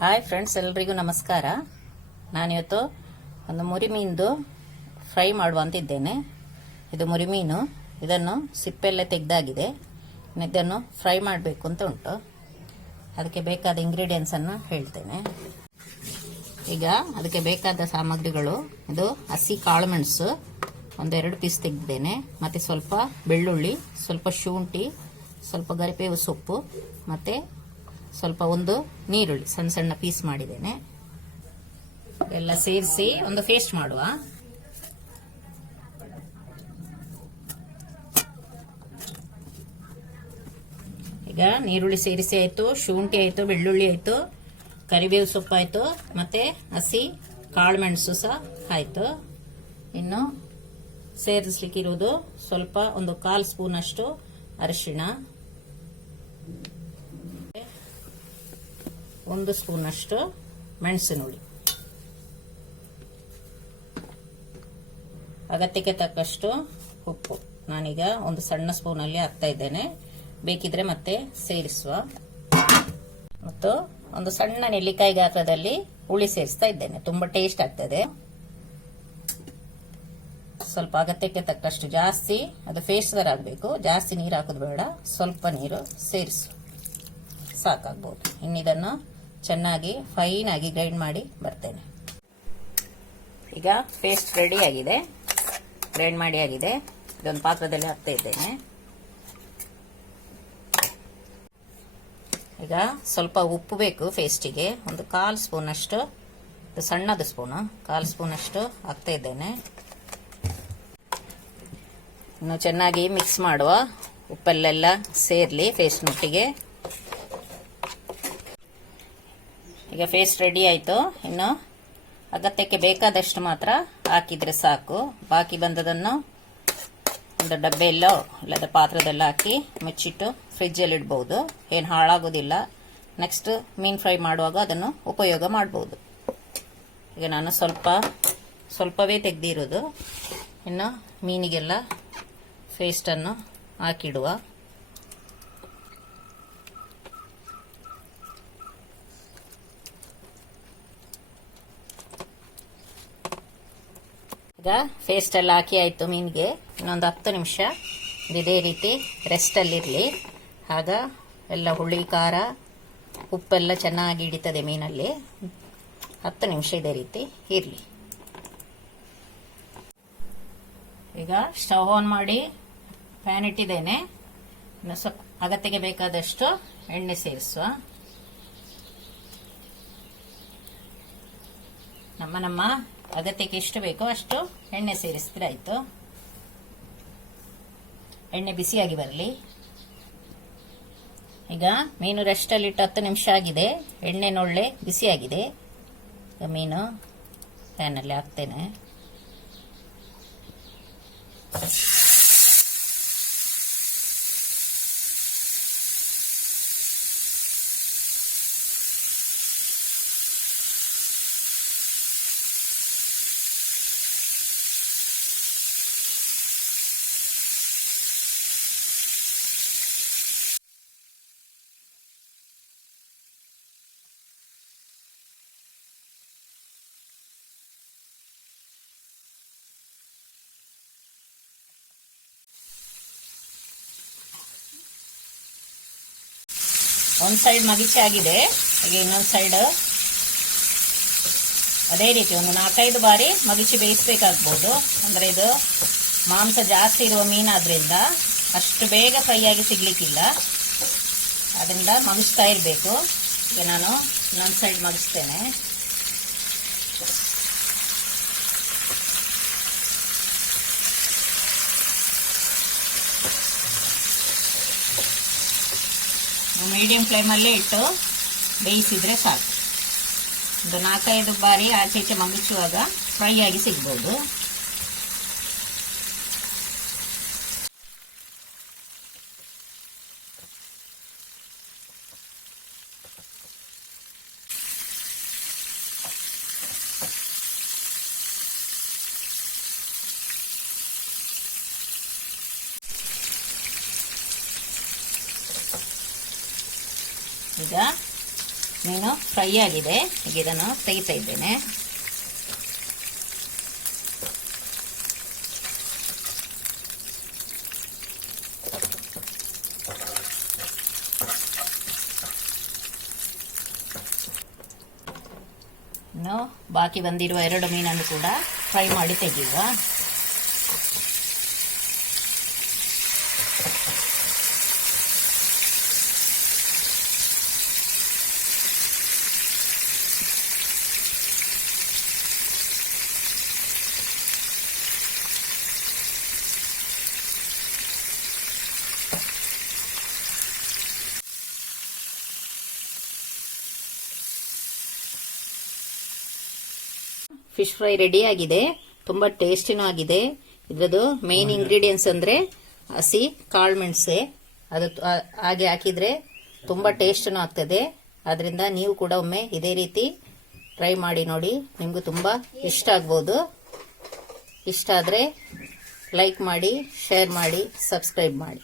Hi friends, ಎಲ್ರಿಗೂ ನಮಸ್ಕಾರ. ನಾನಿವತ್ತು ಒಂದು ಮುರಿಮೀನ್ದು ಫ್ರೈ ಮಾಡುವ ಅಂತಿದ್ದೇನೆ. ಇದು ಮುರಿಮೀನು, ಇದನ್ನು ಸಿಪ್ಪೆಲ್ಲ ತೆಗೆದಾಗಿದೆ. ಇದನ್ನು ಫ್ರೈ ಮಾಡಬೇಕು ಅಂತ ಉಂಟು. ಅದಕ್ಕೆ ಬೇಕಾದ ಇಂಗ್ರೀಡಿಯೆಂಟ್ಸನ್ನು ಹೇಳ್ತೇನೆ. ಈಗ ಅದಕ್ಕೆ ಬೇಕಾದ ಸಾಮಗ್ರಿಗಳು: ಇದು ಹಸಿ ಕಾಳುಮೆಣಸು ಒಂದೆರಡು ಪೀಸ್ ತೆಗೆದಿದ್ದೇನೆ, ಮತ್ತು ಸ್ವಲ್ಪ ಬೆಳ್ಳುಳ್ಳಿ, ಸ್ವಲ್ಪ ಶುಂಠಿ, ಸ್ವಲ್ಪ ಕರಿಬೇವು ಸೊಪ್ಪು, ಮತ್ತು ಸ್ವಲ್ಪ ಒಂದು ನೀರುಳ್ಳಿ ಸಣ್ಣ ಸಣ್ಣ ಪೀಸ್ ಮಾಡಿದ್ದೇನೆ. ಎಲ್ಲ ಸೇರಿಸಿ ಒಂದು ಪೇಸ್ಟ್ ಮಾಡುವ. ಈಗ ನೀರುಳ್ಳಿ ಸೇರಿಸಿ ಆಯ್ತು, ಶುಂಠಿ ಆಯ್ತು, ಬೆಳ್ಳುಳ್ಳಿ ಆಯ್ತು, ಕರಿಬೇವು ಸೊಪ್ಪು ಆಯ್ತು, ಮತ್ತೆ ಹಸಿ ಕಾಳುಮೆಣಸು ಸಹ ಆಯ್ತು. ಇನ್ನು ಸೇರಿಸ್ಲಿಕ್ಕಿರುವುದು ಸ್ವಲ್ಪ ಒಂದು 1/4 ಸ್ಪೂನ್ ಅಷ್ಟು ಅರಿಶಿಣ, 1 ಸ್ಪೂನ್ ಅಷ್ಟು ಮೆಣಸಿನ ಹುಡಿ, ಅಗತ್ಯಕ್ಕೆ ತಕ್ಕಷ್ಟು ಉಪ್ಪು. ನಾನೀಗ ಒಂದು ಸಣ್ಣ ಸ್ಪೂನ್ ಅಲ್ಲಿ ಹಾಕ್ತಾ ಇದ್ದೇನೆ, ಬೇಕಿದ್ರೆ ಮತ್ತೆ ಸೇರಿಸುವ. ಮತ್ತು ಒಂದು ಸಣ್ಣ ನೆಲ್ಲಿಕಾಯಿ ಗಾತ್ರದಲ್ಲಿ ಹುಳಿ ಸೇರಿಸ್ತಾ ಇದ್ದೇನೆ, ತುಂಬಾ ಟೇಸ್ಟ್ ಆಗ್ತದೆ. ಸ್ವಲ್ಪ ಅಗತ್ಯಕ್ಕೆ ತಕ್ಕಷ್ಟು, ಜಾಸ್ತಿ ಅದು ಪೇಸ್ಟ್ ತರ ಆಗಬೇಕು, ಜಾಸ್ತಿ ನೀರು ಹಾಕೋದು ಬೇಡ, ಸ್ವಲ್ಪ ನೀರು ಸೇರಿಸು ಸಾಕಾಗ್ಬೋದು. ಇನ್ನಿದನ್ನು ಚೆನ್ನಾಗಿ ಫೈನ್ ಆಗಿ ಗ್ರೈಂಡ್ ಮಾಡಿ ಬರ್ತೇನೆ. ಈಗ ಪೇಸ್ಟ್ ರೆಡಿ ಆಗಿದೆ, ಗ್ರೈಂಡ್ ಮಾಡಿ ಆಗಿದೆ. ಇದೊಂದು ಪಾತ್ರದಲ್ಲಿ ಹಾಕ್ತಾ ಇದ್ದೇನೆ. ಈಗ ಸ್ವಲ್ಪ ಉಪ್ಪು ಬೇಕು ಪೇಸ್ಟಿಗೆ, ಒಂದು 1/4 ಸ್ಪೂನ್ ಅಷ್ಟು, ಸಣ್ಣದು ಸ್ಪೂನು 1/4 ಸ್ಪೂನ್ ಅಷ್ಟು ಹಾಕ್ತಾ ಇದ್ದೇನೆ. ಇನ್ನು ಚೆನ್ನಾಗಿ ಮಿಕ್ಸ್ ಮಾಡುವ, ಉಪ್ಪಲ್ಲೆಲ್ಲ ಸೇರ್ಲಿ ಪೇಸ್ಟ್ನೊಟ್ಟಿಗೆ. ಈಗ ಪೇಸ್ಟ್ ರೆಡಿ ಆಯ್ತು. ಇನ್ನು ಅಗತ್ಯಕ್ಕೆ ಬೇಕಾದಷ್ಟು ಮಾತ್ರ ಹಾಕಿದ್ರೆ ಸಾಕು. ಬಾಕಿ ಬಂದದನ್ನು ಒಂದು ಡಬ್ಬೆಯಲ್ಲೋ ಇಲ್ಲದ ಪಾತ್ರದಲ್ಲ ಹಾಕಿ ಮುಚ್ಚಿಟ್ಟು ಫ್ರಿಜ್ ಅಲ್ಲಿ ಇಡಬಹುದು, ಏನು ಹಾಳಾಗೋದಿಲ್ಲ. ನೆಕ್ಸ್ಟ್ ಮೀನ್ ಫ್ರೈ ಮಾಡುವಾಗ ಅದನ್ನು ಉಪಯೋಗ ಮಾಡಬಹುದು. ಈಗ ನಾನು ಸ್ವಲ್ಪವೇ ತೆಗೆದಿರೋದು. ಇನ್ನು ಮೀನಿಗೆಲ್ಲ ಪೇಸ್ಟ್ ಅನ್ನು ಹಾಕಿಡುವ. ಈಗ ಪೇಸ್ಟ್ ಎಲ್ಲ ಹಾಕಿ ಆಯ್ತು ಮೀನಿಗೆ. ಇನ್ನೊಂದು 10 ನಿಮಿಷ ಇದೇ ರೀತಿ ರೆಸ್ಟ್ ಅಲ್ಲಿರಲಿ. ಆಗ ಎಲ್ಲ ಹುಳಿ, ಖಾರ, ಉಪ್ಪೆಲ್ಲ ಚೆನ್ನಾಗಿ ಹಿಡಿತದೆ ಮೀನಲ್ಲಿ. 10 ನಿಮಿಷ ಇದೇ ರೀತಿ ಇರಲಿ. ಈಗ ಸ್ಟವ್ ಆನ್ ಮಾಡಿ ಪ್ಯಾನ್ ಇಟ್ಟಿದ್ದೇನೆ. ಇನ್ನು ಸ್ವಲ್ಪ ಅಗತ್ಯಕ್ಕೆ ಬೇಕಾದಷ್ಟು ಎಣ್ಣೆ ಸೇರಿಸುವ. ನಮ್ಮ ಅಗತ್ಯಕ್ಕೆ ಎಷ್ಟು ಬೇಕೋ ಅಷ್ಟು ಎಣ್ಣೆ ಸೇರಿಸಿದ್ರೆ ಆಯ್ತು. ಎಣ್ಣೆ ಬಿಸಿಯಾಗಿ ಬರಲಿ. ಈಗ ಮೀನು ರೆಸ್ಟ್ ಅಲ್ಲಿ ಇಟ್ಟು 10 ನಿಮಿಷ ಆಗಿದೆ. ಎಣ್ಣೆ ಒಳ್ಳೆ ಬಿಸಿಯಾಗಿದೆ. ಈಗ ಮೀನು ಪ್ಯಾನ್ ಅಲ್ಲಿ ಹಾಕ್ತೇನೆ. ಒಂದು ಸೈಡ್ ಮಗಿಚಿ ಆಗಿದೆ. ಈಗ ಇನ್ನೊಂದು ಸೈಡ್ ಅದೇ ರೀತಿ ಒಂದು 4-5 ಬಾರಿ ಮಗಿಚಿ ಬೇಯಿಸಬೇಕಾಗಬಹುದು. ಅಂದ್ರೆ ಇದು ಮಾಂಸ ಜಾಸ್ತಿ ಇರುವ ಮೀನಾದ್ರಿಂದ ಅಷ್ಟು ಬೇಗ ಫ್ರೈ ಆಗಿ ಸಿಗ್ಲಿಕ್ಕಿಲ್ಲ, ಅದರಿಂದ ಮಗಿಸ್ತಾ ಇರಬೇಕು. ಈಗ ನಾನು ಇನ್ನೊಂದು ಸೈಡ್ ಮಗಿಸ್ತೇನೆ. ಮೀಡಿಯಂ ಫ್ಲೇಮಲ್ಲೇ ಇಟ್ಟು ಬೇಯಿಸಿದ್ರೆ ಸಾಕು. ಒಂದು 4-5 ಬಾರಿ ಆಚೆ ಈಚೆ ಮಗಿಸುವಾಗ ಫ್ರೈ ಆಗಿ ಸಿಗ್ಬೋದು. ಈಗ ಮೀನು ಫ್ರೈ ಆಗಿದೆ. ಈಗ ಇದನ್ನು ತೆಗಿತಾ ಇದ್ದೇನೆ. ಇನ್ನು ಬಾಕಿ ಬಂದಿರುವ 2 ಮೀನನ್ನು ಕೂಡ ಫ್ರೈ ಮಾಡಿ ತೆಗೆಯುವ. ಫಿಶ್ ಫ್ರೈ ರೆಡಿ ಆಗಿದೆ. ತುಂಬಾ ಟೇಸ್ಟಿನೂ ಆಗಿದೆ. ಇದ್ರದ್ದು ಮೇನ್ ಇಂಗ್ರೀಡಿಯೆಂಟ್ಸ್ ಅಂದ್ರೆ ಹಸಿ ಕಾಳುಮೆಣಸೆ. ಅದು ಹಾಗೆ ಹಾಕಿದ್ರೆ ತುಂಬಾ ಟೇಸ್ಟ್ನೂ ಆಗ್ತದೆ. ಆದ್ರಿಂದ ನೀವು ಕೂಡ ಒಮ್ಮೆ ಇದೇ ರೀತಿ ಟ್ರೈ ಮಾಡಿ ನೋಡಿ. ನಿಮಗೂ ತುಂಬಾ ಇಷ್ಟ ಆಗ್ಬೋದು. ಇಷ್ಟ ಆದ್ರೆ ಲೈಕ್ ಮಾಡಿ, ಶೇರ್ ಮಾಡಿ, ಸಬ್ಸ್ಕ್ರೈಬ್ ಮಾಡಿ.